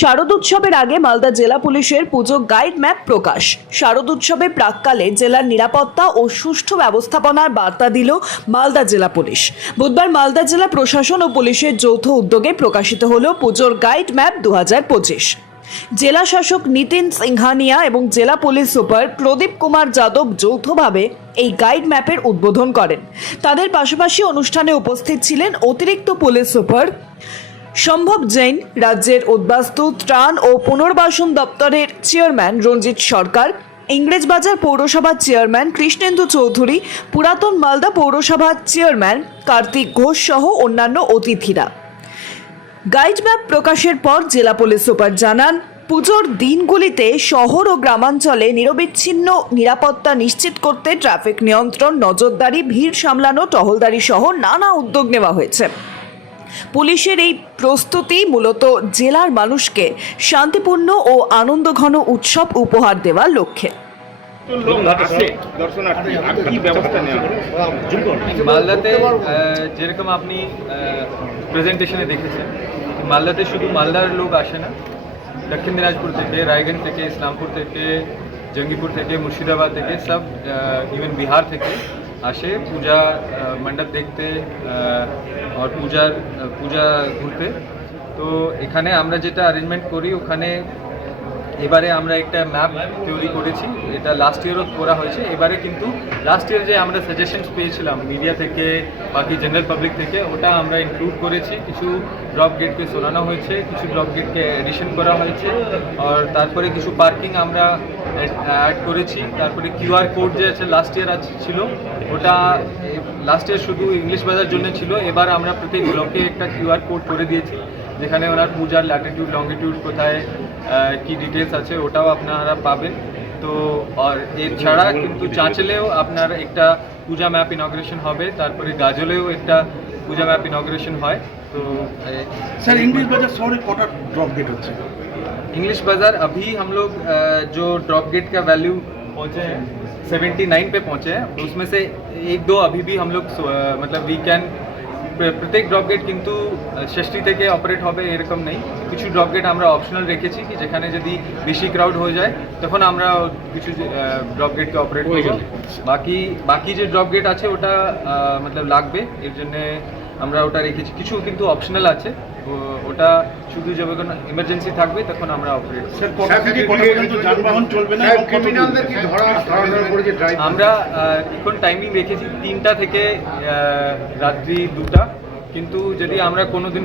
শারদোৎসবের আগে মালদা জেলা পুলিশের পুজো গাইড ম্যাপ প্রকাশ। শারদ উৎসবে প্রাককালে জেলার নিরাপত্তা ও সুষ্ঠু ব্যবস্থাপনার বার্তা দিল মালদা জেলা পুলিশ। বুধবার মালদা জেলা প্রশাসন ও পুলিশের যৌথ উদ্যোগে প্রকাশিত হল পুজোর গাইড ম্যাপ দু হাজার পঁচিশ। জেলা শাসক নিতিন সিংহানিয়া এবং জেলা পুলিশ সুপার প্রদীপ কুমার যাদব যৌথভাবে এই গাইড ম্যাপের উদ্বোধন করেন। তাদের পাশাপাশি অনুষ্ঠানে উপস্থিত ছিলেন অতিরিক্ত পুলিশ সুপার সম্ভব জৈন রাজ্যের উদ্বাস্তু, ত্রাণ ও পুনর্বাসন দপ্তরের চেয়ারম্যান রঞ্জিত সরকার, ইংরেজবাজার পৌরসভার চেয়ারম্যান কৃষ্ণেন্দু চৌধুরী, পুরাতন মালদা পৌরসভার চেয়ারম্যান কার্তিক ঘোষ সহ অন্যান্য অতিথিরা। গাইড ম্যাপ প্রকাশের পর জেলা পুলিশ সুপার জানান, পুজোর দিনগুলিতে শহর ও গ্রামাঞ্চলে নিরবিচ্ছিন্ন নিরাপত্তা নিশ্চিত করতে ট্রাফিক নিয়ন্ত্রণ, নজরদারি, ভিড় সামলানো, টহলদারি সহ নানা উদ্যোগ নেওয়া হয়েছে। পুলিশের এই প্রস্তুতি মূলত জেলার মানুষকে শান্তিপূর্ণ ও আনন্দঘন উৎসব উপহার দেওয়ার লক্ষ্যে? মালদাতে আহ, যেরকম আপনি প্রেজেন্টেশনে দেখেছেন মালদাতে শুধু মালদার লোক আসে না দক্ষিণ দিনাজপুর থেকে রায়গঞ্জ থেকে ইসলামপুর থেকে জঙ্গিপুর থেকে মুর্শিদাবাদ থেকে সব ইভেন বিহার থেকে আসে, পূজা মণ্ডপ দেখতে আর পূজার পূজা ঘুরতে। তো এখানে আমরা যেটা অ্যারেঞ্জমেন্ট করি, ওখানে এবারে আমরা একটা ম্যাপ তৈরি করেছি। এটা লাস্ট ইয়ারও করা হয়েছে। এবারে কিন্তু লাস্ট ইয়ার যে আমরা সাজেশনস পেয়েছিলাম মিডিয়া থেকে, বাকি জেনারেল পাবলিক থেকে, ওটা আমরা ইনক্লুড করেছি। কিছু ড্রপ গেটকে সরানো হয়েছে, কিছু ড্রপ গেটকে এডিশন করা হয়েছে। আর তারপরে কিছু পার্কিং আমরা অ্যাড করেছি। তারপরে কিউআর কোড যে আছে লাস্ট ইয়ার আছে ছিল, ওটা লাস্ট ইয়ার শুধু ইংলিশ বাজার জন্য ছিল। এবার আমরা প্রত্যেক ব্লকে একটা কিউআর কোড করে দিয়েছি, যেখানে ওনার পূজার ল্যাটিটিউড লঙ্গিটিউড কোথায় কি ডিটেলস আছে ওটাও আপনারা পাবেন। তো, আর এছাড়া কিন্তু চাঁচলেও আপনার একটা পূজা ম্যাপ ইনগ্রেশন হবে, তারপরে গাজলেও একটা পূজা ম্যাপ ইনগ্রেশন হয়। তো স্যার ইংলিশ বাজার শহরে কটা ড্রপ গেট হচ্ছে? इंग्लिश बाज़ार अभी हम लोग अ, जो ड्रॉप गेट का वैल्यू पहुँचे हैं 79 पे पहुँचे हैं उसमें से एक दो अभी भी हम लोग अ, मतलब वी ক্যান প্রত্যেক ড্রপ গেট কিন্তু আহ, ষষ্ঠী থেকে অপারেট হবে এরকম নেই কিছু ড্রপ গেট আমরা অপশনাল রেখেছি কি যেখানে যদি বেশি ক্রাউড হয়ে যায় তখন আমরা কিছু ড্রপ গেটকে অপারেট করব বাকি বাকি যে ড্রপ গেট আছে ওটা আহ, মতলব লাগবে এর জন্য আমরা ওটা রেখেছি। কিছু কিন্তু অপশনাল আছে। ওটা শুধু যখন ইমার্জেন্সি থাকবে তখন আমরা অপারেট আমরা আহ, এখন টাইমিং রেখেছি তিনটা থেকে আহ, রাত্রি দুটা। কিন্তু যদি আমরা কোনোদিন